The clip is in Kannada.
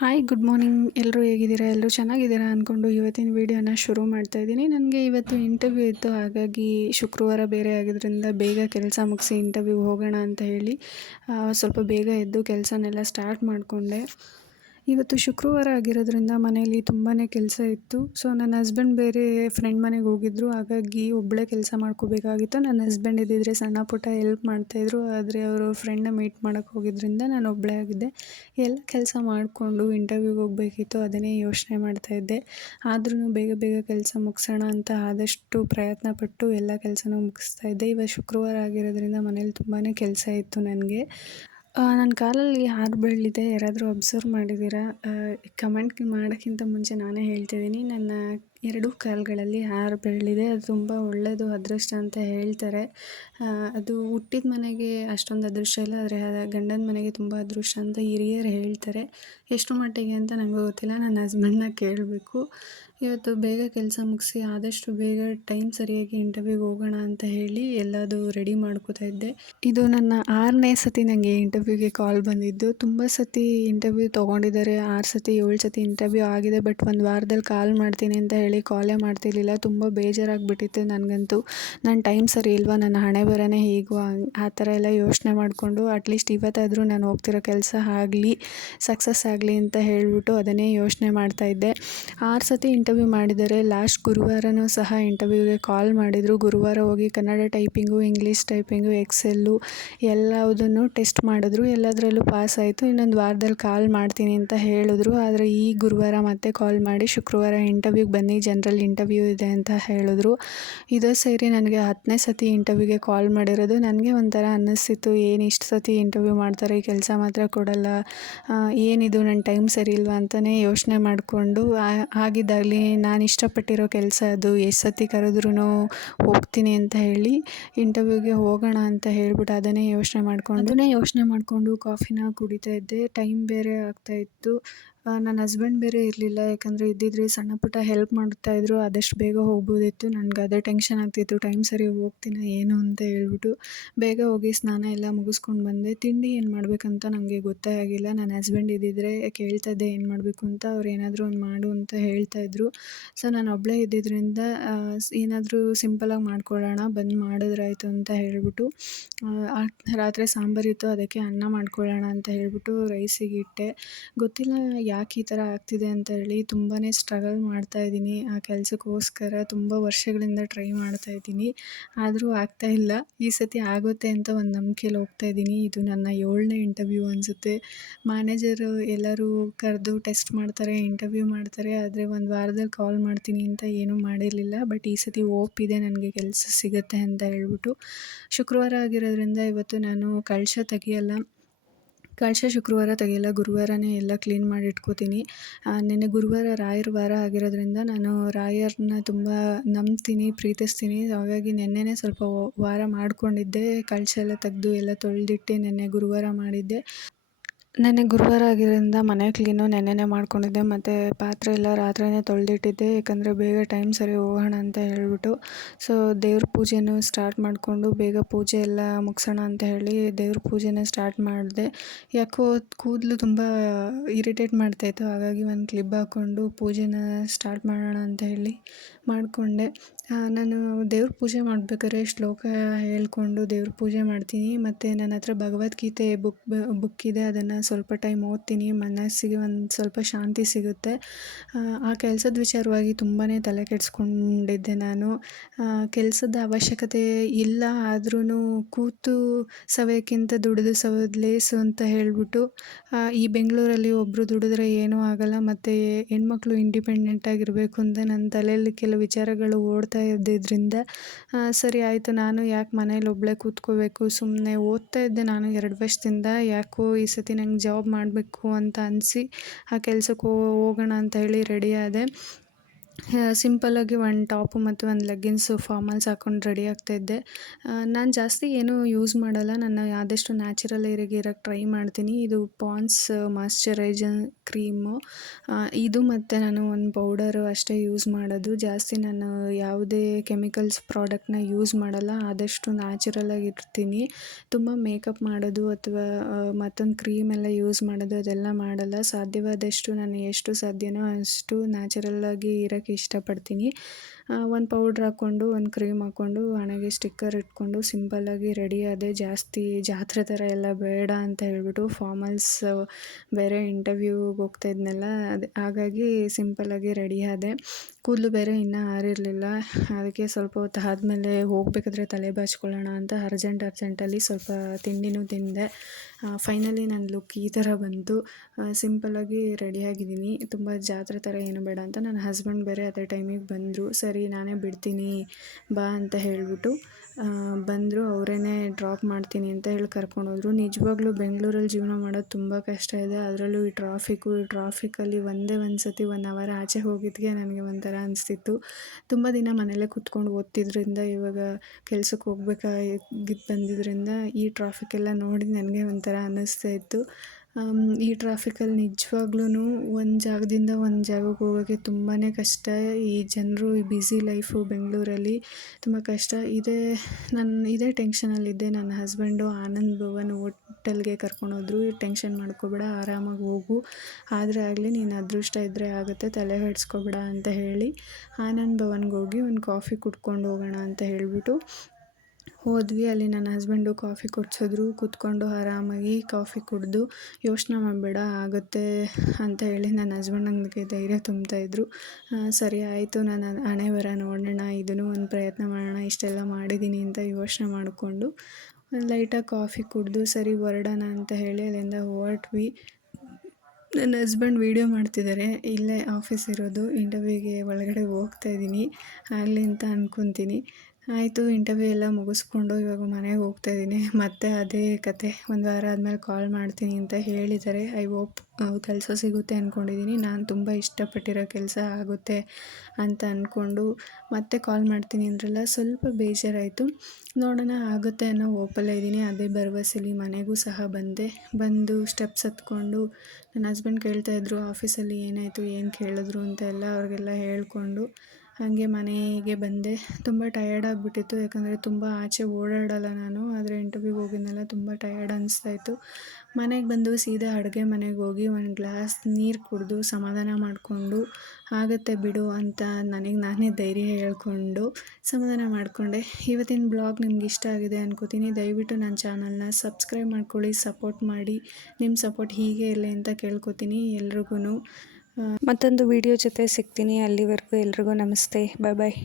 Hi good morning. ಎಲ್ಲರೂ ಹೇಗಿದ್ದೀರಾ? ಎಲ್ಲರೂ ಚೆನ್ನಾಗಿದ್ದೀರಾ ಅಂದ್ಕೊಂಡು ಇವತ್ತಿನ ವೀಡಿಯೋನ ಶುರು ಮಾಡ್ತಾ ಇದ್ದೀನಿ. ನನಗೆ ಇವತ್ತು ಇಂಟರ್ವ್ಯೂ ಇತ್ತು, ಹಾಗಾಗಿ ಶುಕ್ರವಾರ ಬೇರೆ ಆಗಿದ್ದರಿಂದ ಬೇಗ ಕೆಲಸ ಮುಗಿಸಿ ಇಂಟರ್ವ್ಯೂಗೆ ಹೋಗೋಣ ಅಂತ ಹೇಳಿ ಸ್ವಲ್ಪ ಬೇಗ ಎದ್ದು ಕೆಲಸನೆಲ್ಲ ಸ್ಟಾರ್ಟ್ ಮಾಡಿಕೊಂಡೆ. ಇವತ್ತು ಶುಕ್ರವಾರ ಆಗಿರೋದ್ರಿಂದ ಮನೆಯಲ್ಲಿ ತುಂಬಾ ಕೆಲಸ ಇತ್ತು. ಸೊ ನನ್ನ ಹಸ್ಬೆಂಡ್ ಬೇರೆ ಫ್ರೆಂಡ್ ಮನೆಗೆ ಹೋಗಿದ್ದರು, ಹಾಗಾಗಿ ಒಬ್ಬಳೇ ಕೆಲಸ ಮಾಡ್ಕೋಬೇಕಾಗಿತ್ತು. ನನ್ನ ಹಸ್ಬೆಂಡ್ ಇದ್ದಿದ್ರೆ ಸಣ್ಣ ಪುಟ್ಟ ಹೆಲ್ಪ್ ಮಾಡ್ತಾಯಿದ್ರು, ಆದರೆ ಅವರು ಫ್ರೆಂಡ್ನ ಮೀಟ್ ಮಾಡೋಕ್ಕೆ ಹೋಗಿದ್ದರಿಂದ ನಾನು ಒಬ್ಬಳೇ ಆಗಿದ್ದೆ. ಎಲ್ಲ ಕೆಲಸ ಮಾಡಿಕೊಂಡು ಇಂಟರ್ವ್ಯೂಗೆ ಹೋಗಬೇಕಿತ್ತು, ಅದನ್ನೇ ಯೋಚನೆ ಮಾಡ್ತಾಯಿದ್ದೆ. ಆದ್ರೂ ಬೇಗ ಬೇಗ ಕೆಲಸ ಮುಗಿಸೋಣ ಅಂತ ಆದಷ್ಟು ಪ್ರಯತ್ನ ಪಟ್ಟು ಎಲ್ಲ ಕೆಲಸನೂ ಮುಗಿಸ್ತಾಯಿದ್ದೆ. ಇವತ್ತು ಶುಕ್ರವಾರ ಆಗಿರೋದ್ರಿಂದ ಮನೇಲಿ ತುಂಬಾ ಕೆಲಸ ಇತ್ತು ನನಗೆ. ನನ್ನ ಕಾಲಲ್ಲಿ ಹಾರು ಬೆರಳಿದೆ. ಯಾರಾದರೂ ಅಬ್ಸರ್ವ್ ಮಾಡಿದ್ದೀರಾ? ಕಮೆಂಟ್ ಮಾಡೋಕ್ಕಿಂತ ಮುಂಚೆ ನಾನೇ ಹೇಳ್ತಿದ್ದೀನಿ, ನನ್ನ ಎರಡೂ ಕಾಲುಗಳಲ್ಲಿ ಹಾರು ಬೆರಳಿದೆ. ಅದು ತುಂಬ ಒಳ್ಳೆಯದು, ಅದೃಷ್ಟ ಅಂತ ಹೇಳ್ತಾರೆ. ಅದು ಹುಟ್ಟಿದ ಮನೆಗೆ ಅಷ್ಟೊಂದು ಅದೃಷ್ಟ ಇಲ್ಲ, ಆದರೆ ಗಂಡನ ಮನೆಗೆ ತುಂಬ ಅದೃಷ್ಟ ಅಂತ ಹಿರಿಯರು ಹೇಳ್ತಾರೆ. ಎಷ್ಟು ಮಟ್ಟಿಗೆ ಅಂತ ನನಗೂ ಗೊತ್ತಿಲ್ಲ, ನನ್ನ ಹಸ್ಬೆಂಡ್ನ ಕೇಳಬೇಕು. ಇವತ್ತು ಬೇಗ ಕೆಲಸ ಮುಗಿಸಿ ಆದಷ್ಟು ಬೇಗ ಟೈಮ್ ಸರಿಯಾಗಿ ಇಂಟರ್ವ್ಯೂಗೆ ಹೋಗೋಣ ಅಂತ ಹೇಳಿ ಎಲ್ಲದೂ ರೆಡಿ ಮಾಡ್ಕೋತಾ ಇದ್ದೆ. ಇದು ನನ್ನ 6ನೇ ಸತಿ ನನಗೆ ಇಂಟರ್ವ್ಯೂಗೆ ಕಾಲ್ ಬಂದಿದ್ದು. ತುಂಬ ಸತಿ ಇಂಟರ್ವ್ಯೂ ತೊಗೊಂಡಿದ್ದಾರೆ, 6 ಸತಿ 7 ಸತಿ ಇಂಟರ್ವ್ಯೂ ಆಗಿದೆ. ಬಟ್ ಒಂದು ವಾರದಲ್ಲಿ ಕಾಲ್ ಮಾಡ್ತೀನಿ ಅಂತ ಹೇಳಿ ಕಾಲೇ ಮಾಡ್ತಿರ್ಲಿಲ್ಲ. ತುಂಬ ಬೇಜಾರಾಗಿಬಿಟ್ಟಿತ್ತು ನನಗಂತೂ. ನನ್ನ ಟೈಮ್ ಸರಿ ಇಲ್ವಾ, ನನ್ನ ಹಣೆ ಬರನೇ ಹೀಗೂ ಆ ಥರ ಎಲ್ಲ ಯೋಚನೆ ಮಾಡಿಕೊಂಡು ಅಟ್ಲೀಸ್ಟ್ ಇವತ್ತಾದರೂ ನಾನು ಹೋಗ್ತಿರೋ ಕೆಲಸ ಆಗಲಿ, ಸಕ್ಸಸ್ ಆಗಲಿ ಅಂತ ಹೇಳಿಬಿಟ್ಟು ಅದನ್ನೇ ಯೋಚನೆ ಮಾಡ್ತಾಯಿದ್ದೆ. 6 ಸತಿ ಇಂಟರ್ವ್ಯೂ ಮಾಡಿದ್ದಾರೆ. ಲಾಸ್ಟ್ ಗುರುವಾರನೂ ಸಹ ಇಂಟರ್ವ್ಯೂಗೆ ಕಾಲ್ ಮಾಡಿದರು. ಗುರುವಾರ ಹೋಗಿ Kannada typing, English typing, XL ಎಲ್ಲದನ್ನು ಟೆಸ್ಟ್ ಮಾಡಿದ್ರು. ಎಲ್ಲದರಲ್ಲೂ ಪಾಸ್ ಆಯಿತು. ಇನ್ನೊಂದು ವಾರದಲ್ಲಿ ಕಾಲ್ ಮಾಡ್ತೀನಿ ಅಂತ ಹೇಳಿದ್ರು. ಆದರೆ ಈ ಗುರುವಾರ ಮತ್ತೆ ಕಾಲ್ ಮಾಡಿ ಶುಕ್ರವಾರ ಇಂಟರ್ವ್ಯೂಗೆ ಬನ್ನಿ, ಜನರಲ್ ಇಂಟರ್ವ್ಯೂ ಇದೆ ಅಂತ ಹೇಳಿದ್ರು. ಇದು ಸೇರಿ ನನಗೆ 10ನೇ ಸತಿ ಇಂಟರ್ವ್ಯೂಗೆ ಕಾಲ್ ಮಾಡಿರೋದು. ನನಗೆ ಒಂಥರ ಅನ್ನಿಸ್ತಿತ್ತು, ಏನು ಇಷ್ಟು ಸತಿ ಇಂಟರ್ವ್ಯೂ ಮಾಡ್ತಾರೆ, ಈ ಕೆಲಸ ಮಾತ್ರ ಕೊಡಲ್ಲ, ಏನಿದು ನನ್ನ ಟೈಮ್ ಸರಿ ಇಲ್ವಾ ಅಂತಲೇ ಯೋಚನೆ ಮಾಡಿಕೊಂಡು ಆಗಿದ್ದಾಗಲಿ ನಾನು ಇಷ್ಟಪಟ್ಟಿರೋ ಕೆಲಸ ಅದು, ಎಷ್ಟು ಸತಿ ಕರೆದ್ರೂ ಹೋಗ್ತೀನಿ ಅಂತ ಹೇಳಿ ಇಂಟರ್ವ್ಯೂಗೆ ಹೋಗೋಣ ಅಂತ ಹೇಳ್ಬಿಟ್ಟು ಅದನ್ನೇ ಯೋಚನೆ ಮಾಡಿಕೊಂಡು ಕಾಫಿನ ಕುಡಿತಾ ಇದ್ದೆ. ಟೈಮ್ ಬೇರೆ ಆಗ್ತಾಯಿತ್ತು. ನನ್ನ ಹಸ್ಬೆಂಡ್ ಬೇರೆ ಇರಲಿಲ್ಲ, ಯಾಕಂದರೆ ಇದ್ದಿದ್ರೆ ಸಣ್ಣ ಪುಟ್ಟ ಹೆಲ್ಪ್ ಮಾಡ್ತಾಯಿದ್ರು, ಆದಷ್ಟು ಬೇಗ ಹೋಗ್ಬೋದಿತ್ತು. ನನಗೆ ಅದೇ ಟೆನ್ಷನ್ ಆಗ್ತಿತ್ತು, ಟೈಮ್ ಸರಿ ಹೋಗ್ತೀನೋ ಏನು ಅಂತ ಹೇಳ್ಬಿಟ್ಟು. ಬೇಗ ಹೋಗಿ ಸ್ನಾನ ಎಲ್ಲ ಮುಗಿಸ್ಕೊಂಡು ಬಂದೆ. ತಿಂಡಿ ಏನು ಮಾಡಬೇಕಂತ ನನಗೆ ಗೊತ್ತೇ ಆಗಿಲ್ಲ. ನನ್ನ ಹಸ್ಬೆಂಡ್ ಇದ್ದಿದ್ರೆ ಕೇಳ್ತಾ ಇದ್ದೆ ಏನು ಮಾಡಬೇಕು ಅಂತ. ಅವ್ರು ಏನಾದರೂ ಒಂದು ಮಾಡು ಅಂತ ಹೇಳ್ತಾಯಿದ್ರು. ಸೊ ನಾನು ಒಬ್ಬಳೇ ಇದ್ದಿದ್ದರಿಂದ ಏನಾದರೂ ಸಿಂಪಲಾಗಿ ಮಾಡ್ಕೊಳ್ಳೋಣ, ಬಂದು ಮಾಡಿದ್ರಾಯ್ತು ಅಂತ ಹೇಳ್ಬಿಟ್ಟು ರಾತ್ರಿ ಸಾಂಬಾರಿತ್ತು, ಅದಕ್ಕೆ ಅನ್ನ ಮಾಡ್ಕೊಳ್ಳೋಣ ಅಂತ ಹೇಳ್ಬಿಟ್ಟು ರೈಸಿಗೆ ಇಟ್ಟೆ. ಗೊತ್ತಿಲ್ಲ ಯಾಕೆ ಈ ಥರ ಆಗ್ತಿದೆ ಅಂತ ಹೇಳಿ. ತುಂಬಾ ಸ್ಟ್ರಗಲ್ ಮಾಡ್ತಾಯಿದ್ದೀನಿ ಆ ಕೆಲಸಕ್ಕೋಸ್ಕರ. ತುಂಬ ವರ್ಷಗಳಿಂದ ಟ್ರೈ ಮಾಡ್ತಾಯಿದ್ದೀನಿ, ಆದರೂ ಆಗ್ತಾಯಿಲ್ಲ. ಈ ಸತಿ ಆಗುತ್ತೆ ಅಂತ ಒಂದು ನಂಬಿಕೆಯಲ್ಲಿ ಹೋಗ್ತಾಯಿದ್ದೀನಿ. ಇದು ನನ್ನ 7ನೇ ಇಂಟರ್ವ್ಯೂ ಅನಿಸುತ್ತೆ. ಮ್ಯಾನೇಜರು ಎಲ್ಲರೂ ಕರೆದು ಟೆಸ್ಟ್ ಮಾಡ್ತಾರೆ, ಇಂಟರ್ವ್ಯೂ ಮಾಡ್ತಾರೆ, ಆದರೆ ಒಂದು ವಾರದಲ್ಲಿ ಕಾಲ್ ಮಾಡ್ತೀನಿ ಅಂತ ಏನೂ ಮಾಡಿರಲಿಲ್ಲ. ಬಟ್ ಈ ಸತಿ ಹೋಪ್ ಇದೆ ನನಗೆ ಕೆಲಸ ಸಿಗುತ್ತೆ ಅಂತ ಹೇಳ್ಬಿಟ್ಟು. ಶುಕ್ರವಾರ ಆಗಿರೋದ್ರಿಂದ ಇವತ್ತು ನಾನು ಕಳಶ ಶುಕ್ರವಾರ ತೆಗೆಯಲ್ಲ, ಗುರುವಾರನೇ ಎಲ್ಲ ಕ್ಲೀನ್ ಮಾಡಿ ಇಟ್ಕೋತೀನಿ. ನೆನ್ನೆ ಗುರುವಾರ ರಾಯರ ವಾರ ಆಗಿರೋದ್ರಿಂದ ನಾನು ರಾಯರನ್ನ ತುಂಬ ನಂಬ್ತೀನಿ, ಪ್ರೀತಿಸ್ತೀನಿ. ಹಾಗಾಗಿ ನೆನ್ನೆನೇ ಸ್ವಲ್ಪ ವಾರ ಮಾಡ್ಕೊಂಡಿದ್ದೆ. ಕಳಶ ಎಲ್ಲ ತೆಗೆದು ಎಲ್ಲ ತೊಳೆದಿಟ್ಟು ನೆನ್ನೆ ಗುರುವಾರ ಮಾಡಿದ್ದೆ. ನೆನ್ನೆ ಗುರುವಾರ ಆಗಿರೋದ್ರಿಂದ ಮನೆ ಕ್ಲೀನು ನೆನ್ನೆನೇ ಮಾಡ್ಕೊಂಡಿದ್ದೆ, ಮತ್ತು ಪಾತ್ರೆ ಎಲ್ಲ ರಾತ್ರಿಯೇ ತೊಳೆದಿಟ್ಟಿದ್ದೆ, ಯಾಕಂದರೆ ಬೇಗ ಟೈಮ್ ಸರಿ ಹೋಗೋಣ ಅಂತ ಹೇಳ್ಬಿಟ್ಟು. ಸೊ ದೇವ್ರ ಪೂಜೆನೂ ಸ್ಟಾರ್ಟ್ ಮಾಡಿಕೊಂಡು ಬೇಗ ಪೂಜೆ ಎಲ್ಲ ಮುಗಿಸೋಣ ಅಂತ ಹೇಳಿ ದೇವ್ರ ಪೂಜೆನೇ ಸ್ಟಾರ್ಟ್ ಮಾಡಿದೆ. ಯಾಕೋ ಕೂದಲು ತುಂಬ ಇರಿಟೇಟ್ ಮಾಡ್ತಾಯಿತ್ತು, ಹಾಗಾಗಿ ಒಂದು ಕ್ಲಿಪ್ ಹಾಕ್ಕೊಂಡು ಪೂಜೆನ ಸ್ಟಾರ್ಟ್ ಮಾಡೋಣ ಅಂತ ಹೇಳಿ ಮಾಡಿಕೊಂಡೆ. ನಾನು ದೇವ್ರ ಪೂಜೆ ಮಾಡ್ಬೇಕಾದ್ರೆ ಶ್ಲೋಕ ಹೇಳ್ಕೊಂಡು ದೇವ್ರ ಪೂಜೆ ಮಾಡ್ತೀನಿ. ಮತ್ತು ನನ್ನ ಹತ್ರ ಭಗವದ್ಗೀತೆ ಬುಕ್ ಇದೆ, ಅದನ್ನು ಸ್ವಲ್ಪ ಟೈಮ್ ಓದ್ತೀನಿ. ಮನಸ್ಸಿಗೆ ಒಂದು ಸ್ವಲ್ಪ ಶಾಂತಿ ಸಿಗುತ್ತೆ. ಆ ಕೆಲಸದ ವಿಚಾರವಾಗಿ ತುಂಬಾ ತಲೆ ಕೆಡಿಸ್ಕೊಂಡಿದ್ದೆ ನಾನು. ಕೆಲಸದ ಅವಶ್ಯಕತೆ ಇಲ್ಲ, ಆದ್ರೂ ಕೂತು ಸವೆಯೋಕ್ಕಿಂತ ದುಡಿದು ಸವೆಯೋದು ಲೇಸು ಅಂತ ಹೇಳ್ಬಿಟ್ಟು ಈ ಬೆಂಗಳೂರಲ್ಲಿ ಒಬ್ಬರು ದುಡಿದ್ರೆ ಏನೂ ಆಗಲ್ಲ, ಮತ್ತು ಹೆಣ್ಮಕ್ಳು ಇಂಡಿಪೆಂಡೆಂಟಾಗಿರಬೇಕು ಅಂತ ನನ್ನ ತಲೆಯಲ್ಲಿ ಕೆಲವು ವಿಚಾರಗಳು ಓಡ್ತಾ ಇದ್ದಿದ್ದರಿಂದ ಸರಿ ಆಯಿತು, ನಾನು ಯಾಕೆ ಮನೇಲಿ ಒಬ್ಬಳೇ ಕೂತ್ಕೋಬೇಕು, ಸುಮ್ಮನೆ ಓದ್ತಾ ಇದ್ದೆ ನಾನು 2 ವರ್ಷದಿಂದ. ಯಾಕೋ ಈ ಸತಿ ನಂಗೆ ಜಾಬ್ ಮಾಡಬೇಕು ಅಂತ ಅನಿಸಿ ಆ ಕೆಲಸಕ್ಕೆ ಹೋಗೋಣ ಅಂತ ಹೇಳಿ ರೆಡಿ ಆದೆ. ಸಿಂಪಲ್ಲಾಗಿ ಒಂದು ಟಾಪು ಮತ್ತು ಒಂದು ಲೆಗ್ಗಿನ್ಸು ಫಾರ್ಮಲ್ಸ್ ಹಾಕ್ಕೊಂಡು ರೆಡಿ ಆಗ್ತಾಯಿದ್ದೆ. ನಾನು ಜಾಸ್ತಿ ಏನೂ ಯೂಸ್ ಮಾಡಲ್ಲ. ನಾನು ಆದಷ್ಟು ನ್ಯಾಚುರಲ್ ಇರಕ್ಕೆ ಟ್ರೈ ಮಾಡ್ತೀನಿ. ಇದು ಪಾಂಡ್ಸ್ ಮಾಯ್ಶ್ಚರೈಸರ್ ಕ್ರೀಮು. ಇದು ಮತ್ತು ನಾನು ಒಂದು ಪೌಡರು ಅಷ್ಟೇ ಯೂಸ್ ಮಾಡೋದು. ಜಾಸ್ತಿ ನಾನು ಯಾವುದೇ ಕೆಮಿಕಲ್ಸ್ ಪ್ರಾಡಕ್ಟ್ನ ಯೂಸ್ ಮಾಡಲ್ಲ. ಆದಷ್ಟು ನ್ಯಾಚುರಲಾಗಿ ಇರ್ತೀನಿ. ತುಂಬ ಮೇಕಪ್ ಮಾಡೋದು ಅಥವಾ ಮತ್ತೊಂದು ಕ್ರೀಮೆಲ್ಲ ಯೂಸ್ ಮಾಡೋದು ಅದೆಲ್ಲ ಮಾಡಲ್ಲ. ಸಾಧ್ಯವಾದಷ್ಟು ನಾನು ಎಷ್ಟು ಸಾಧ್ಯನೋ ಅಷ್ಟು ನ್ಯಾಚುರಲ್ಲಾಗಿ ಇರೋಕ್ಕೆ ಇಷ್ಟಪಡ್ತೀನಿ. ಒಂದು ಪೌಡ್ರ್ ಹಾಕ್ಕೊಂಡು ಒಂದು ಕ್ರೀಮ್ ಹಾಕ್ಕೊಂಡು ಹಣೆಗೆ ಸ್ಟಿಕ್ಕರ್ ಇಟ್ಕೊಂಡು ಸಿಂಪಲ್ಲಾಗಿ ರೆಡಿ ಆದೆ. ಜಾಸ್ತಿ ಜಾತ್ರೆ ಥರ ಎಲ್ಲ ಬೇಡ ಅಂತ ಹೇಳ್ಬಿಟ್ಟು ಫಾರ್ಮಲ್ಸ್ ಬೇರೆ ಇಂಟರ್ವ್ಯೂಗೆ ಹೋಗ್ತಾ ಇದ್ನಲ್ಲ, ಹಾಗಾಗಿ ಸಿಂಪಲ್ಲಾಗಿ ರೆಡಿ ಆದೆ. ಕೂದಲು ಬೇರೆ ಇನ್ನೂ ಆರಿರಲಿಲ್ಲ. ಅದಕ್ಕೆ ಸ್ವಲ್ಪ ಹೊತ್ತು ಆದಮೇಲೆ ಹೋಗಬೇಕಾದ್ರೆ ತಲೆ ಬಾಚ್ಕೊಳ್ಳೋಣ ಅಂತ ಅರ್ಜೆಂಟಲ್ಲಿ ಸ್ವಲ್ಪ ತಿಂಡಿನೂ ತಿಂದೆ. ಫೈನಲಿ ನನ್ನ ಲುಕ್ ಈ ಥರ ಬಂತು. ಸಿಂಪಲ್ಲಾಗಿ ರೆಡಿಯಾಗಿದ್ದೀನಿ. ತುಂಬ ಜಾತ್ರೆ ಥರ ಏನು ಬೇಡ ಅಂತ. ನನ್ನ ಹಸ್ಬೆಂಡ್ ಬೇರೆ ಅದೇ ಟೈಮಿಗೆ ಬಂದರು. ಸರಿ ನಾನೇ ಬಿಡ್ತೀನಿ ಬಾ ಅಂತ ಹೇಳಿಬಿಟ್ಟು ಬಂದರು. ಅವರೇ ಡ್ರಾಪ್ ಮಾಡ್ತೀನಿ ಅಂತ ಹೇಳಿ ಕರ್ಕೊಂಡೋದ್ರು. ನಿಜವಾಗ್ಲೂ ಬೆಂಗಳೂರಲ್ಲಿ ಜೀವನ ಮಾಡೋದು ತುಂಬ ಕಷ್ಟ ಇದೆ. ಅದರಲ್ಲೂ ಈ ಟ್ರಾಫಿಕಲ್ಲಿ ಒಂದೇ ಒಂದು ಸತಿ 1 ಅವರ್ ಆಚೆ ಹೋಗಿದ್ದಕ್ಕೆ ನನಗೆ ಒಂಥರ ಅನಿಸ್ತಿತ್ತು. ತುಂಬ ದಿನ ಮನೆಯಲ್ಲೇ ಕೂತ್ಕೊಂಡು ಓದ್ತಿದ್ರಿಂದ ಇವಾಗ ಕೆಲ್ಸಕ್ಕೆ ಹೋಗ್ಬೇಕಾಗಿದ್ದು ಬಂದಿದ್ದರಿಂದ ಈ ಟ್ರಾಫಿಕೆಲ್ಲ ನೋಡಿ ನನಗೆ ಒಂಥರ ಅನ್ನಿಸ್ತಾ ಇತ್ತು. ಈ ಟ್ರಾಫಿಕಲ್ಲಿ ನಿಜವಾಗ್ಲೂ ಒಂದು ಜಾಗದಿಂದ ಒಂದು ಜಾಗಕ್ಕೆ ಹೋಗೋಕ್ಕೆ ತುಂಬಾ ಕಷ್ಟ. ಈ ಜನರು ಈ ಬ್ಯುಸಿ ಲೈಫು ಬೆಂಗಳೂರಲ್ಲಿ ತುಂಬ ಕಷ್ಟ. ಇದೇ ಟೆನ್ಷನಲ್ಲಿದ್ದೆ. ನನ್ನ ಹಸ್ಬೆಂಡು ಆನಂದ್ ಭವನ್ ಹೋಟೆಲ್ಗೆ ಕರ್ಕೊಂಡೋದ್ರು. ಟೆನ್ಷನ್ ಮಾಡ್ಕೋಬೇಡ, ಆರಾಮಾಗಿ ಹೋಗು, ಆದರೆ ಆಗಲಿ ನೀನು ಅದೃಷ್ಟ ಇದ್ದರೆ ಆಗುತ್ತೆ, ತಲೆ ಕೆಡಿಸ್ಕೋಬೇಡ ಅಂತ ಹೇಳಿ ಆನಂದ್ ಭವನ್ಗೆ ಹೋಗಿ ಒಂದು ಕಾಫಿ ಕುಡ್ಕೊಂಡು ಹೋಗೋಣ ಅಂತ ಹೇಳಿಬಿಟ್ಟು ಹೋದ್ವಿ. ಅಲ್ಲಿ ನನ್ನ ಹಸ್ಬೆಂಡು ಕಾಫಿ ಕೊಡಿಸಿದ್ರು. ಕೂತ್ಕೊಂಡು ಆರಾಮಾಗಿ ಕಾಫಿ ಕುಡಿದು ಯೋಚನೆ ಮಾಡಬೇಡ ಆಗುತ್ತೆ ಅಂತ ಹೇಳಿ ನನ್ನ ಹಸ್ಬೆಂಡ್ ನನಗೆ ಧೈರ್ಯ ತುಂಬ್ತಾಯಿದ್ರು. ಸರಿ ಆಯಿತು, ನಾನು ಹಣೆ ಬರ ನೋಡೋಣ, ಇದನ್ನು ಒಂದು ಪ್ರಯತ್ನ ಮಾಡೋಣ, ಇಷ್ಟೆಲ್ಲ ಮಾಡಿದ್ದೀನಿ ಅಂತ ಯೋಚನೆ ಮಾಡಿಕೊಂಡು ಲೈಟಾಗಿ ಕಾಫಿ ಕುಡಿದು ಸರಿ ಹೊರಡೋಣ ಅಂತ ಹೇಳಿ ಅಲ್ಲಿಂದ ಹೊರಟ್ವಿ. ನನ್ನ ಹಸ್ಬೆಂಡ್ ವೀಡಿಯೋ ಮಾಡ್ತಿದ್ದಾರೆ. ಇಲ್ಲೇ ಆಫೀಸ್ ಇರೋದು. ಇಂಟರ್ವ್ಯೂಗೆ ಒಳಗಡೆ ಹೋಗ್ತಾಯಿದ್ದೀನಿ ಆಗಲಿ ಅಂತ ಅಂದ್ಕೊತೀನಿ. ಆಯಿತು, ಇಂಟರ್ವ್ಯೂ ಎಲ್ಲ ಮುಗಿಸ್ಕೊಂಡು ಇವಾಗ ಮನೆಗೆ ಹೋಗ್ತಾಯಿದ್ದೀನಿ. ಮತ್ತೆ ಅದೇ ಕತೆ. 1 ವಾರ ಆದಮೇಲೆ ಕಾಲ್ ಮಾಡ್ತೀನಿ ಅಂತ ಹೇಳಿದ್ದಾರೆ. ಐ ಹೋಪ್ ಕೆಲಸ ಸಿಗುತ್ತೆ ಅಂದ್ಕೊಂಡಿದ್ದೀನಿ. ನಾನು ತುಂಬ ಇಷ್ಟಪಟ್ಟಿರೋ ಕೆಲಸ ಆಗುತ್ತೆ ಅಂತ ಅಂದ್ಕೊಂಡು ಮತ್ತೆ ಕಾಲ್ ಮಾಡ್ತೀನಿ ಅಂದ್ರಲ್ಲ, ಸ್ವಲ್ಪ ಬೇಜಾರಾಯಿತು. ನೋಡೋಣ ಆಗುತ್ತೆ ಅನ್ನೋ ಹೋಪಲ್ಲೇ ಇದ್ದೀನಿ. ಅದೇ ಭರವಸೆಲಿ ಮನೆಗೂ ಸಹ ಬಂದು ಸ್ಟೆಪ್ಸ್ ಹತ್ಕೊಂಡು ನನ್ನ ಹಸ್ಬೆಂಡ್ ಕೇಳ್ತಾಯಿದ್ರು ಆಫೀಸಲ್ಲಿ ಏನಾಯಿತು, ಏನು ಕೇಳಿದ್ರು ಅಂತ ಎಲ್ಲ ಅವ್ರಿಗೆಲ್ಲ ಹೇಳ್ಕೊಂಡು ಹಾಗೆ ಮನೆಗೆ ಬಂದೆ. ತುಂಬ ಟಯರ್ಡ್ ಆಗಿಬಿಟ್ಟಿತ್ತು. ಯಾಕಂದರೆ ತುಂಬ ಆಚೆ ಓಡಾಡಲ್ಲ ನಾನು. ಆದರೆ ಇಂಟರ್ವ್ಯೂಗೆ ಹೋಗಿದ್ನಲ್ಲ, ತುಂಬ ಟಯರ್ಡ್ ಅನ್ನಿಸ್ತಾಯಿತ್ತು. ಮನೆಗೆ ಬಂದು ಸೀದಾ ಅಡುಗೆ ಮನೆಗೆ ಹೋಗಿ ಒಂದು ಗ್ಲಾಸ್ ನೀರು ಕುಡಿದು ಸಮಾಧಾನ ಮಾಡಿಕೊಂಡು ಆಗುತ್ತೆ ಬಿಡು ಅಂತ ನನಗೆ ನಾನೇ ಧೈರ್ಯ ಹೇಳ್ಕೊಂಡು ಸಮಾಧಾನ ಮಾಡಿಕೊಂಡೆ. ಇವತ್ತಿನ ಬ್ಲಾಗ್ ನಿಮ್ಗೆ ಇಷ್ಟ ಆಗಿದೆ ಅನ್ಕೋತೀನಿ. ದಯವಿಟ್ಟು ನನ್ನ ಚಾನಲ್ನ ಸಬ್ಸ್ಕ್ರೈಬ್ ಮಾಡ್ಕೊಳ್ಳಿ, ಸಪೋರ್ಟ್ ಮಾಡಿ. ನಿಮ್ಮ ಸಪೋರ್ಟ್ ಹೀಗೆ ಇರಲಿ ಅಂತ ಕೇಳ್ಕೊತೀನಿ ಎಲ್ರಿಗೂ. ಮತ್ತೊಂದು ವಿಡಿಯೋ ಜೊತೆ ಸಿಗ್ತೀನಿ. ಅಲ್ಲಿವರೆಗೂ ಎಲ್ರಿಗೂ ನಮಸ್ತೆ. ಬಾಯ್ ಬಾಯ್.